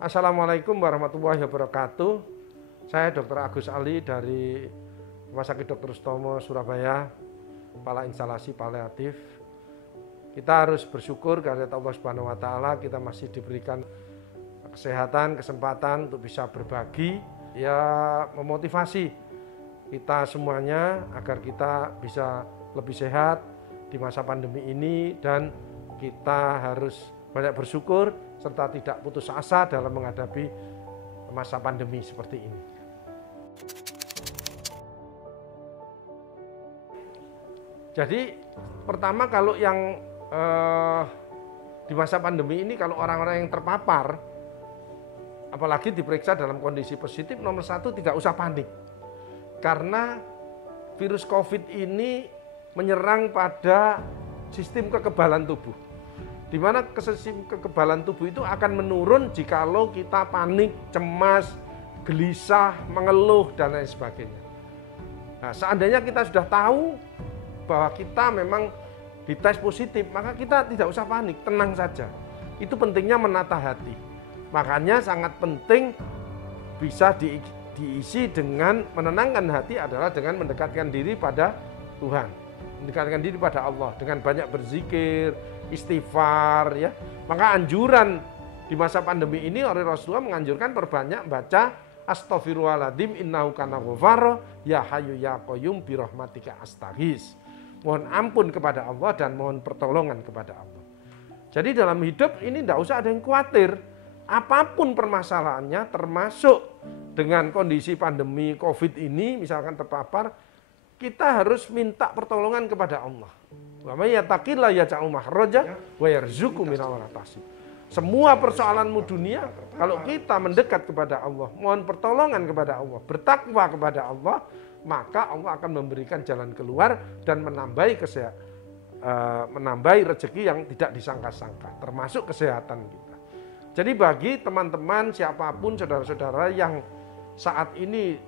Assalamualaikum warahmatullahi wabarakatuh. Saya Dr. Agus Ali dari Rumah Sakit Dr. Sutomo, Surabaya, Kepala Instalasi Paliatif. Kita harus bersyukur karena Allah Subhanahu wa Ta'ala kita masih diberikan kesehatan, kesempatan untuk bisa berbagi, ya memotivasi kita semuanya agar kita bisa lebih sehat di masa pandemi ini, dan kita harus banyak bersyukur serta tidak putus asa dalam menghadapi masa pandemi seperti ini. Jadi pertama, kalau yang di masa pandemi ini, kalau orang-orang yang terpapar apalagi diperiksa dalam kondisi positif, nomor satu tidak usah panik, karena virus COVID ini menyerang pada sistem kekebalan tubuh, di mana sistem kekebalan tubuh itu akan menurun jikalau kita panik, cemas, gelisah, mengeluh, dan lain sebagainya. Nah, seandainya kita sudah tahu bahwa kita memang dites positif, maka kita tidak usah panik, tenang saja. Itu pentingnya menata hati. Makanya sangat penting bisa diisi dengan menenangkan hati adalah dengan mendekatkan diri pada Tuhan, mendekatkan diri pada Allah dengan banyak berzikir, istighfar, ya. Maka anjuran di masa pandemi ini oleh Rasulullah menganjurkan perbanyak baca astaghfirullahaladzim innahu kana ghafara ya hayyu ya qayyum bi rahmatika astaghis. Mohon ampun kepada Allah dan mohon pertolongan kepada Allah. Jadi dalam hidup ini tidak usah ada yang khawatir. Apapun permasalahannya, termasuk dengan kondisi pandemi COVID ini, misalkan terpapar, kita harus minta pertolongan kepada Allah. Wa may yattaqillah yaj'al makhraja wa yarzuqhu min haitsu. Semua persoalanmu dunia, kalau kita mendekat kepada Allah, mohon pertolongan kepada Allah, bertakwa kepada Allah, maka Allah akan memberikan jalan keluar dan menambahi rezeki yang tidak disangka-sangka, termasuk kesehatan kita. Jadi bagi teman-teman siapapun, saudara-saudara yang saat ini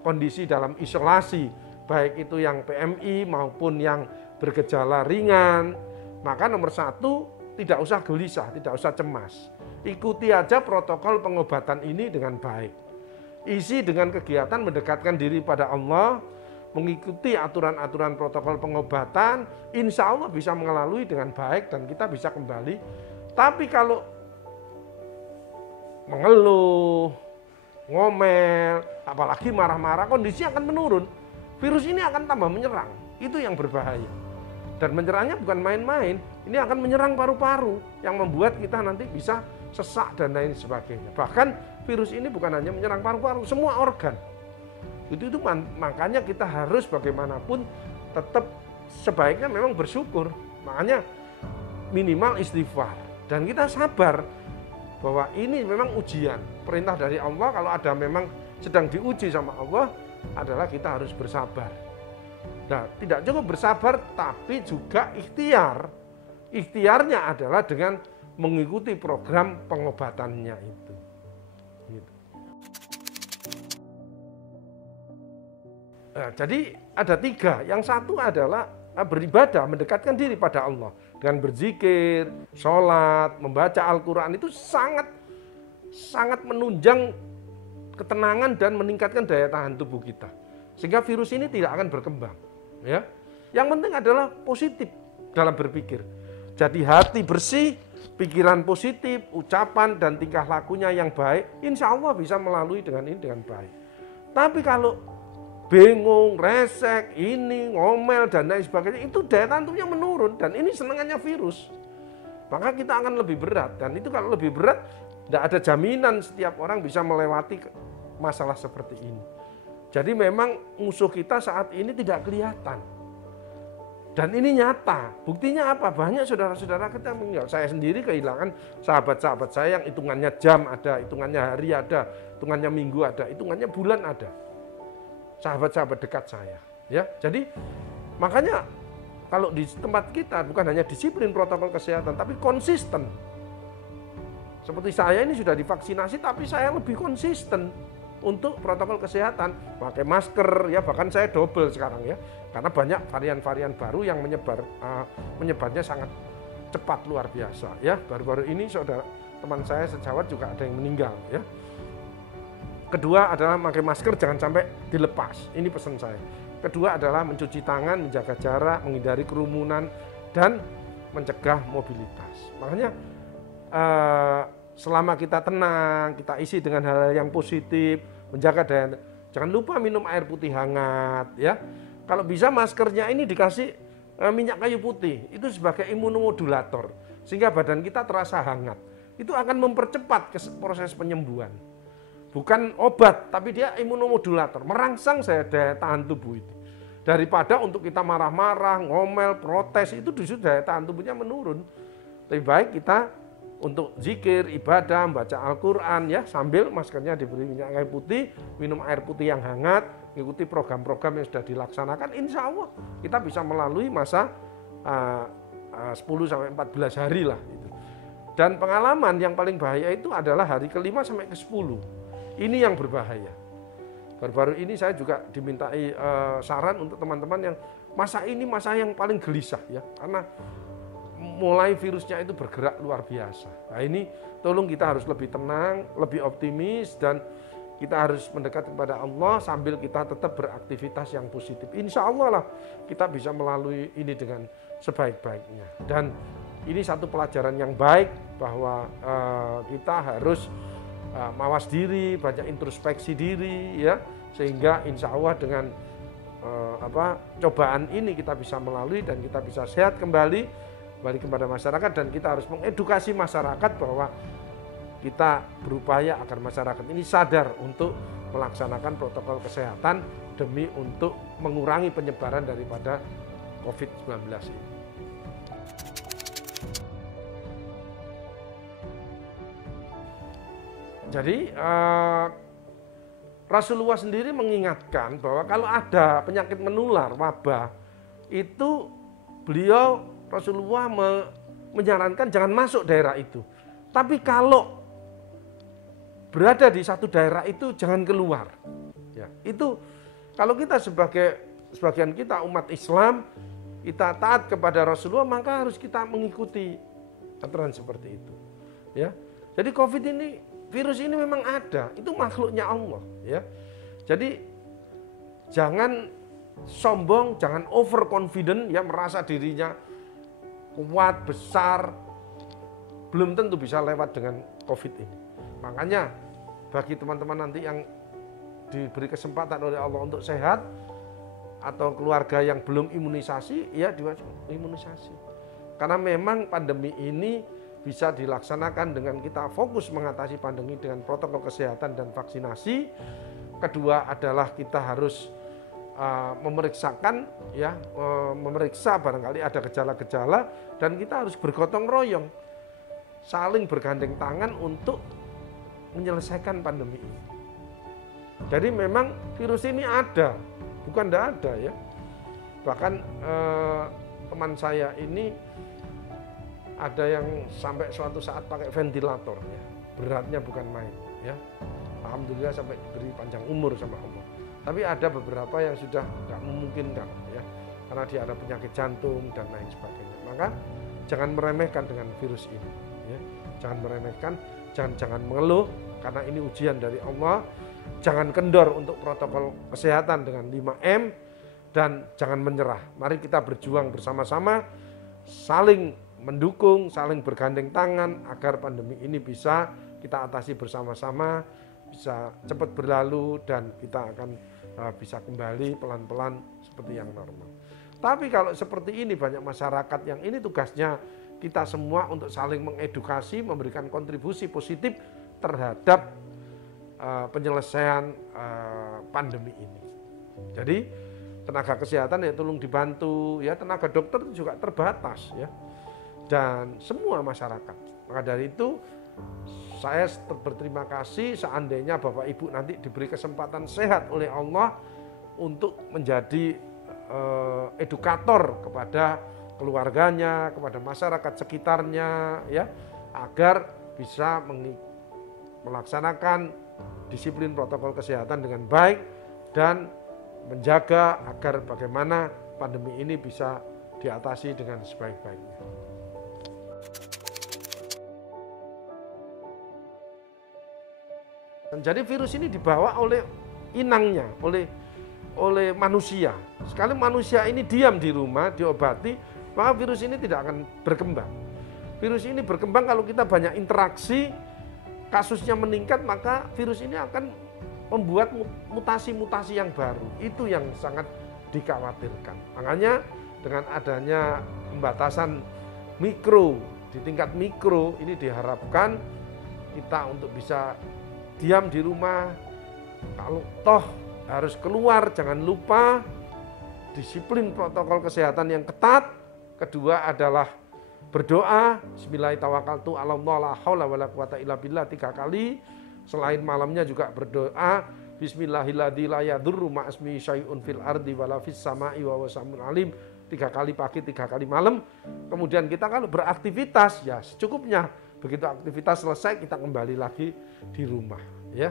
kondisi dalam isolasi, baik itu yang PMI maupun yang bergejala ringan, maka nomor satu, tidak usah gelisah, tidak usah cemas. Ikuti aja protokol pengobatan ini dengan baik. Isi dengan kegiatan mendekatkan diri pada Allah, mengikuti aturan-aturan protokol pengobatan, insya Allah bisa melalui dengan baik dan kita bisa kembali. Tapi kalau mengeluh, ngomel, apalagi marah-marah, kondisi akan menurun. Virus ini akan tambah menyerang, itu yang berbahaya. Dan menyerangnya bukan main-main, ini akan menyerang paru-paru yang membuat kita nanti bisa sesak dan lain sebagainya. Bahkan virus ini bukan hanya menyerang paru-paru, semua organ. Itu makanya kita harus bagaimanapun tetap sebaiknya memang bersyukur. Makanya minimal istighfar. Dan kita sabar bahwa ini memang ujian. Perintah dari Allah kalau ada memang sedang diuji sama Allah adalah kita harus bersabar. Nah, tidak cukup bersabar tapi juga ikhtiar. Ikhtiarnya adalah dengan mengikuti program pengobatannya itu. Gitu. Nah, jadi ada tiga. Yang satu adalah beribadah, mendekatkan diri pada Allah. Dengan berzikir, sholat, membaca Al-Quran itu sangat menunjang ketenangan dan meningkatkan daya tahan tubuh kita. Sehingga virus ini tidak akan berkembang. Ya. Yang penting adalah positif dalam berpikir. Jadi hati bersih, pikiran positif, ucapan dan tingkah lakunya yang baik, insya Allah bisa melalui dengan ini dengan baik. Tapi kalau bingung, resek, ini, ngomel, dan lain sebagainya, itu daya tahan tubuhnya menurun. Dan ini senangannya virus. Maka kita akan lebih berat. Dan itu kalau lebih berat, tidak ada jaminan setiap orang bisa melewati masalah seperti ini. Jadi memang musuh kita saat ini tidak kelihatan. Dan ini nyata. Buktinya apa? Banyak saudara-saudara kita meninggal. Saya sendiri kehilangan sahabat-sahabat saya yang hitungannya jam ada, hitungannya hari ada, hitungannya minggu ada, hitungannya bulan ada. Sahabat-sahabat dekat saya. Ya, jadi makanya kalau di tempat kita bukan hanya disiplin protokol kesehatan, tapi konsisten. Seperti saya ini sudah divaksinasi, tapi saya lebih konsisten untuk protokol kesehatan, pakai masker, ya bahkan saya double sekarang ya, karena banyak varian-varian baru yang menyebarnya sangat cepat luar biasa ya. Baru-baru ini teman saya sejawat juga ada yang meninggal ya. Kedua adalah pakai masker jangan sampai dilepas. Ini pesan saya. Kedua adalah mencuci tangan, menjaga jarak, menghindari kerumunan, dan mencegah mobilitas. Makanya selama kita tenang, kita isi dengan hal-hal yang positif, menjaga daya. Jangan lupa minum air putih hangat ya. Kalau bisa maskernya ini dikasih minyak kayu putih, itu sebagai imunomodulator sehingga badan kita terasa hangat. Itu akan mempercepat proses penyembuhan. Bukan obat, tapi dia imunomodulator, merangsang daya tahan tubuh itu. Daripada untuk kita marah-marah, ngomel, protes, itu justru daya tahan tubuhnya menurun. Lebih baik kita untuk zikir, ibadah, membaca Al-Quran ya, sambil maskernya diberi minyak kayu putih, minum air putih yang hangat, mengikuti program-program yang sudah dilaksanakan, insya Allah kita bisa melalui masa 10-14 hari lah. Itu. Dan pengalaman yang paling bahaya itu adalah hari ke-5 sampai ke-10. Ini yang berbahaya. Baru-baru ini saya juga dimintai saran untuk teman-teman yang masa ini masa yang paling gelisah ya, karena mulai virusnya itu bergerak luar biasa. Nah ini tolong kita harus lebih tenang, lebih optimis, dan kita harus mendekat kepada Allah sambil kita tetap beraktivitas yang positif. Insya Allah lah kita bisa melalui ini dengan sebaik-baiknya. Dan ini satu pelajaran yang baik bahwa kita harus mawas diri, banyak introspeksi diri ya, sehingga insya Allah dengan cobaan ini kita bisa melalui dan kita bisa sehat kembali kepada masyarakat. Dan kita harus mengedukasi masyarakat bahwa kita berupaya agar masyarakat ini sadar untuk melaksanakan protokol kesehatan demi untuk mengurangi penyebaran daripada COVID-19 ini. Jadi Rasulullah sendiri mengingatkan bahwa kalau ada penyakit menular, wabah, itu Rasulullah menyarankan jangan masuk daerah itu. Tapi kalau berada di satu daerah itu jangan keluar. Ya, itu kalau kita sebagian kita umat Islam, kita taat kepada Rasulullah, maka harus kita mengikuti aturan seperti itu. Ya, jadi COVID ini, virus ini memang ada, itu makhluknya Allah. Ya, jadi jangan sombong, jangan overconfident, ya merasa dirinya kuat, besar, belum tentu bisa lewat dengan COVID ini. Makanya bagi teman-teman nanti yang diberi kesempatan oleh Allah untuk sehat atau keluarga yang belum imunisasi, ya imunisasi. Karena memang pandemi ini bisa dilaksanakan dengan kita fokus mengatasi pandemi dengan protokol kesehatan dan vaksinasi. Kedua adalah kita harus memeriksa barangkali ada gejala-gejala, dan kita harus bergotong royong, saling bergandeng tangan untuk menyelesaikan pandemi ini. Jadi memang virus ini ada, bukan tidak ada ya. Bahkan teman saya ini ada yang sampai suatu saat pakai ventilator ya. Beratnya bukan main ya. Alhamdulillah sampai diberi panjang umur sama Allah. Tapi ada beberapa yang sudah tidak memungkinkan ya, karena dia ada penyakit jantung dan lain sebagainya. Maka jangan meremehkan dengan virus ini ya. Jangan meremehkan, jangan mengeluh, karena ini ujian dari Allah. Jangan kendor untuk protokol kesehatan dengan 5M, dan jangan menyerah. Mari kita berjuang bersama-sama, saling mendukung, saling bergandeng tangan agar pandemi ini bisa kita atasi bersama-sama, bisa cepat berlalu, dan kita akan bisa kembali pelan-pelan seperti yang normal. Tapi kalau seperti ini, banyak masyarakat yang ini tugasnya kita semua untuk saling mengedukasi, memberikan kontribusi positif terhadap penyelesaian pandemi ini. Jadi tenaga kesehatan ya tolong dibantu ya, tenaga dokter juga terbatas ya, dan semua masyarakat. Maka dari itu saya berterima kasih seandainya Bapak Ibu nanti diberi kesempatan sehat oleh Allah untuk menjadi edukator kepada keluarganya, kepada masyarakat sekitarnya ya, agar bisa melaksanakan disiplin protokol kesehatan dengan baik dan menjaga agar bagaimana pandemi ini bisa diatasi dengan sebaik-baiknya. Jadi virus ini dibawa oleh inangnya, oleh manusia. Sekali manusia ini diam di rumah, diobati, maka virus ini tidak akan berkembang. Virus ini berkembang kalau kita banyak interaksi, kasusnya meningkat, maka virus ini akan membuat mutasi-mutasi yang baru. Itu yang sangat dikhawatirkan. Makanya dengan adanya pembatasan mikro, di tingkat mikro, ini diharapkan kita untuk bisa diam di rumah. Kalau toh harus keluar, jangan lupa disiplin protokol kesehatan yang ketat. Kedua adalah berdoa, bismillahirrahmanirrahim, la haula wala quwata illa billah 3 kali. Selain malamnya juga berdoa, bismillahirrahmanirrahim, la yadurru ma'asmi syai'un fil ardi wala fis sama'i wa huwas samiul alim. 3 kali pagi, 3 kali malam. Kemudian kita kalau beraktivitas ya secukupnya. Begitu aktivitas selesai kita kembali lagi di rumah, ya.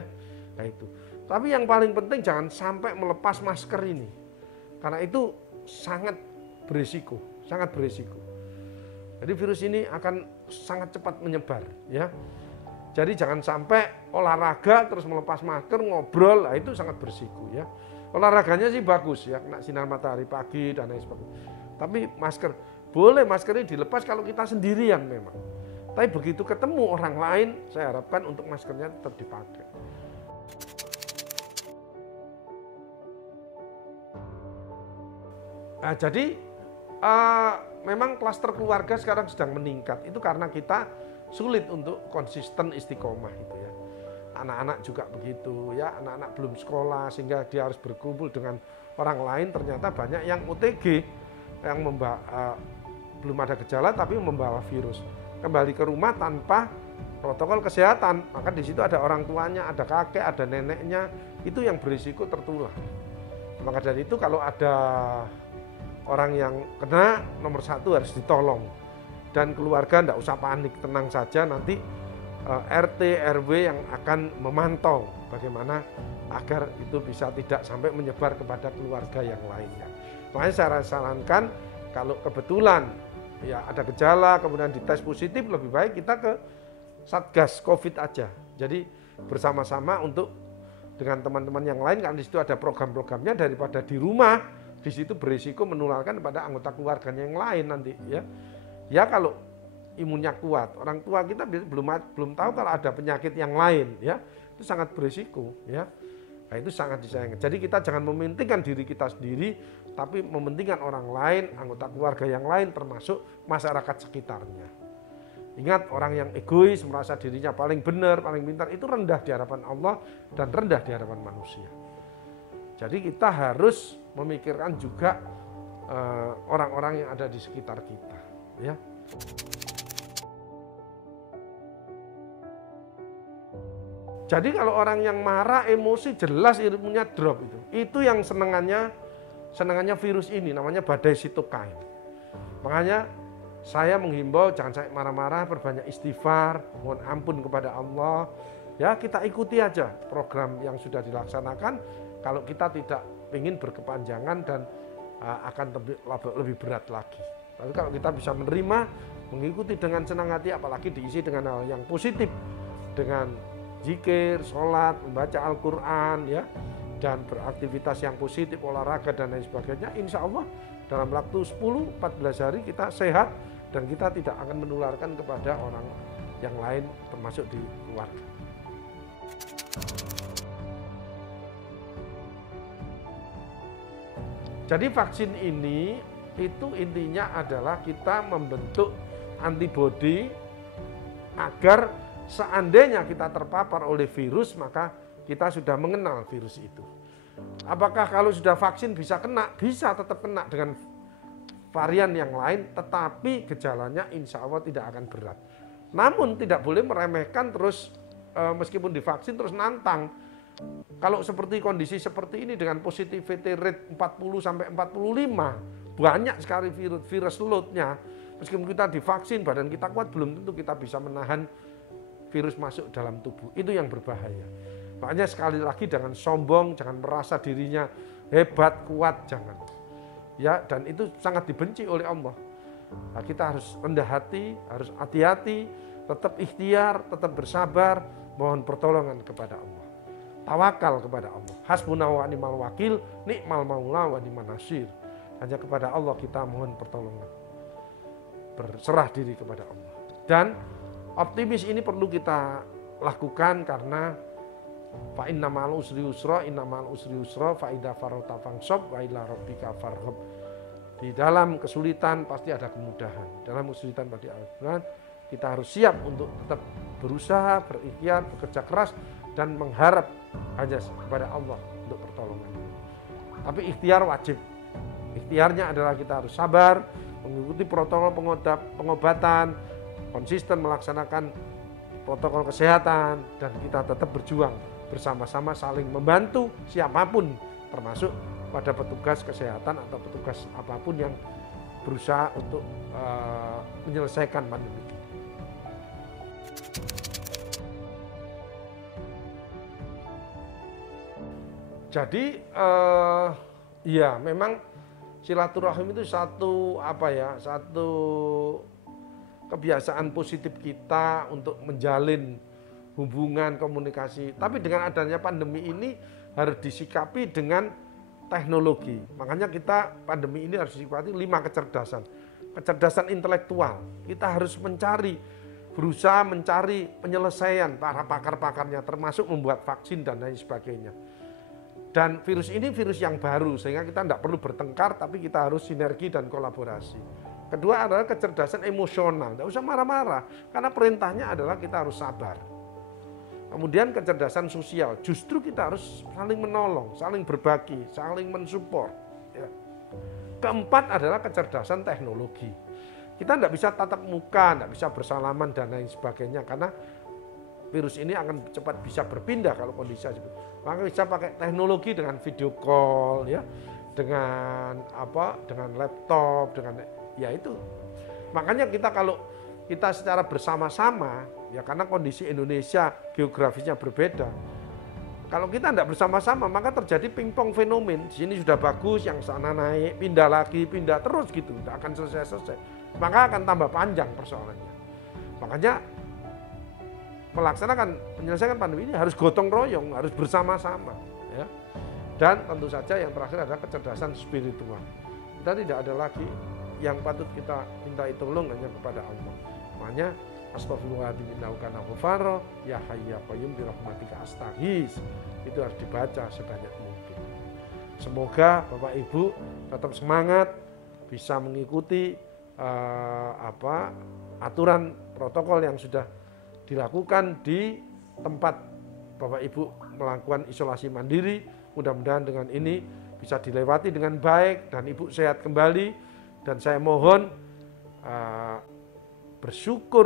Nah itu. Tapi yang paling penting jangan sampai melepas masker ini. Karena itu sangat berisiko, sangat berisiko. Jadi virus ini akan sangat cepat menyebar, ya. Jadi jangan sampai olahraga terus melepas masker, ngobrol, nah itu sangat berisiko, ya. Olahraganya sih bagus ya, kena sinar matahari pagi dan lain sebagainya. Tapi masker, boleh maskernya dilepas kalau kita sendirian memang. Tapi begitu ketemu orang lain, saya harapkan untuk maskernya tetap dipakai. Nah, jadi memang klaster keluarga sekarang sedang meningkat. Itu karena kita sulit untuk konsisten istiqomah itu ya. Anak-anak juga begitu ya, anak-anak belum sekolah sehingga dia harus berkumpul dengan orang lain. Ternyata banyak yang OTG yang belum ada gejala tapi membawa virus. Kembali ke rumah tanpa protokol kesehatan, maka di situ ada orang tuanya, ada kakek, ada neneknya, itu yang berisiko tertular. Maka dari itu kalau ada orang yang kena, nomor 1 harus ditolong. Dan keluarga tidak usah panik, tenang saja, nanti RT, RW yang akan memantau bagaimana agar itu bisa tidak sampai menyebar kepada keluarga yang lainnya. Makanya saya sarankan kalau kebetulan ya ada gejala kemudian dites positif, lebih baik kita ke Satgas Covid aja. Jadi bersama-sama untuk dengan teman-teman yang lain, karena di situ ada program-programnya, daripada di rumah di situ berisiko menularkan kepada anggota keluarganya yang lain nanti ya. Ya kalau imunnya kuat, orang tua kita belum tahu kalau ada penyakit yang lain ya, itu sangat berisiko ya. Nah, itu sangat disayangkan. Jadi kita jangan mementingkan diri kita sendiri, tapi mementingkan orang lain, anggota keluarga yang lain, termasuk masyarakat sekitarnya. Ingat, orang yang egois, merasa dirinya paling benar, paling pintar, itu rendah di hadapan Allah dan rendah di hadapan manusia. Jadi kita harus memikirkan juga orang-orang yang ada di sekitar kita, ya. Jadi kalau orang yang marah, emosi, jelas ilmunya drop itu. Itu yang senengannya virus ini, namanya badai sitokain. Makanya saya menghimbau jangan sampai marah-marah, perbanyak istighfar, mohon ampun kepada Allah. Ya kita ikuti aja program yang sudah dilaksanakan. Kalau kita tidak ingin berkepanjangan dan akan lebih berat lagi. Tapi kalau kita bisa menerima, mengikuti dengan senang hati, apalagi diisi dengan hal yang positif, dengan zikir, sholat, membaca Al-Quran, ya, dan beraktivitas yang positif, olahraga dan lain sebagainya, insya Allah dalam waktu 10-14 hari kita sehat dan kita tidak akan menularkan kepada orang yang lain termasuk di keluarga. Jadi vaksin ini itu intinya adalah kita membentuk antibodi agar seandainya kita terpapar oleh virus, maka kita sudah mengenal virus itu. Apakah kalau sudah vaksin bisa kena? Bisa tetap kena dengan varian yang lain, tetapi gejalanya insya Allah tidak akan berat. Namun tidak boleh meremehkan terus meskipun divaksin terus nantang. Kalau seperti kondisi seperti ini dengan positivity rate 40-45, banyak sekali virus load-nya. Meskipun kita divaksin, badan kita kuat, belum tentu kita bisa menahan virus masuk dalam tubuh. Itu yang berbahaya. Makanya sekali lagi jangan sombong, jangan merasa dirinya hebat, kuat, jangan. Ya, dan itu sangat dibenci oleh Allah. Nah, kita harus rendah hati, harus hati-hati, tetap ikhtiar, tetap bersabar, mohon pertolongan kepada Allah. tawakal kepada Allah. Hasbunallahu wa ni'mal wakil, ni'mal maula wa ni'man nasir. Hanya kepada Allah kita mohon pertolongan. Berserah diri kepada Allah. Dan optimis ini perlu kita lakukan karena fa inna ma'al usri yusra, inna ma'al usri yusra, fa idza faragta fansab wa ila rabbika farghab. Di dalam kesulitan pasti ada kemudahan. Dalam kesulitan pasti ada kemudahan. Kita harus siap untuk tetap berusaha, berikhtiar, bekerja keras dan mengharap hanya kepada Allah untuk pertolongan. Tapi ikhtiar wajib. Ikhtiarnya adalah kita harus sabar, mengikuti protokol pengobatan, konsisten melaksanakan protokol kesehatan, dan kita tetap berjuang bersama-sama saling membantu siapapun, termasuk pada petugas kesehatan atau petugas apapun yang berusaha untuk menyelesaikan pandemi. Jadi ya memang silaturahim itu satu kebiasaan positif kita untuk menjalin hubungan komunikasi. Tapi dengan adanya pandemi ini harus disikapi dengan teknologi. Makanya kita pandemi ini harus disikapi 5 kecerdasan. Kecerdasan intelektual. Kita harus berusaha mencari penyelesaian para pakar-pakarnya, termasuk membuat vaksin dan lain sebagainya. Dan virus ini virus yang baru, sehingga kita tidak perlu bertengkar, tapi kita harus sinergi dan kolaborasi. Kedua adalah kecerdasan emosional, tidak usah marah-marah, karena perintahnya adalah kita harus sabar. Kemudian kecerdasan sosial, justru kita harus saling menolong, saling berbagi, saling mensupport. Ya. Keempat adalah kecerdasan teknologi. Kita tidak bisa tatap muka, tidak bisa bersalaman dan lain sebagainya, karena virus ini akan cepat bisa berpindah kalau kondisi seperti. Maka bisa pakai teknologi dengan video call, ya, dengan laptop, ya itu. Makanya kalau kita secara bersama-sama, ya karena kondisi Indonesia geografisnya berbeda. Kalau kita tidak bersama-sama, maka terjadi pingpong fenomen. Di sini sudah bagus, yang sana naik, pindah lagi, pindah terus gitu, tidak akan selesai-selesai. Maka akan tambah panjang persoalannya. Makanya menyelesaikan pandemi ini harus gotong royong, harus bersama-sama, ya. Dan tentu saja yang terakhir adalah kecerdasan spiritual. Kita tidak ada lagi yang patut kita minta tolong hanya kepada Allah. Makanya astagfirullahaladzim innahu kana ghafara, ya hayyu ya qayyum bi rahmatika astaghits. Itu harus dibaca sebanyak mungkin. Semoga Bapak Ibu tetap semangat, bisa mengikuti aturan protokol yang sudah dilakukan di tempat Bapak Ibu melakukan isolasi mandiri. Mudah-mudahan dengan ini bisa dilewati dengan baik dan Ibu sehat kembali. Dan saya mohon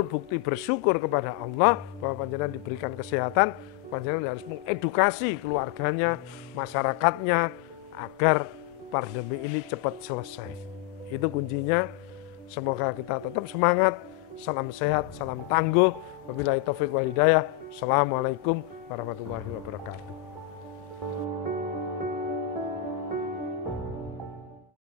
bukti bersyukur kepada Allah bahwa panjenengan diberikan kesehatan. Panjenengan harus mengedukasi keluarganya, masyarakatnya agar pandemi ini cepat selesai. Itu kuncinya. Semoga kita tetap semangat. Salam sehat, salam tangguh. Wabillahi taufiq wal hidayah. Assalamualaikum warahmatullahi wabarakatuh.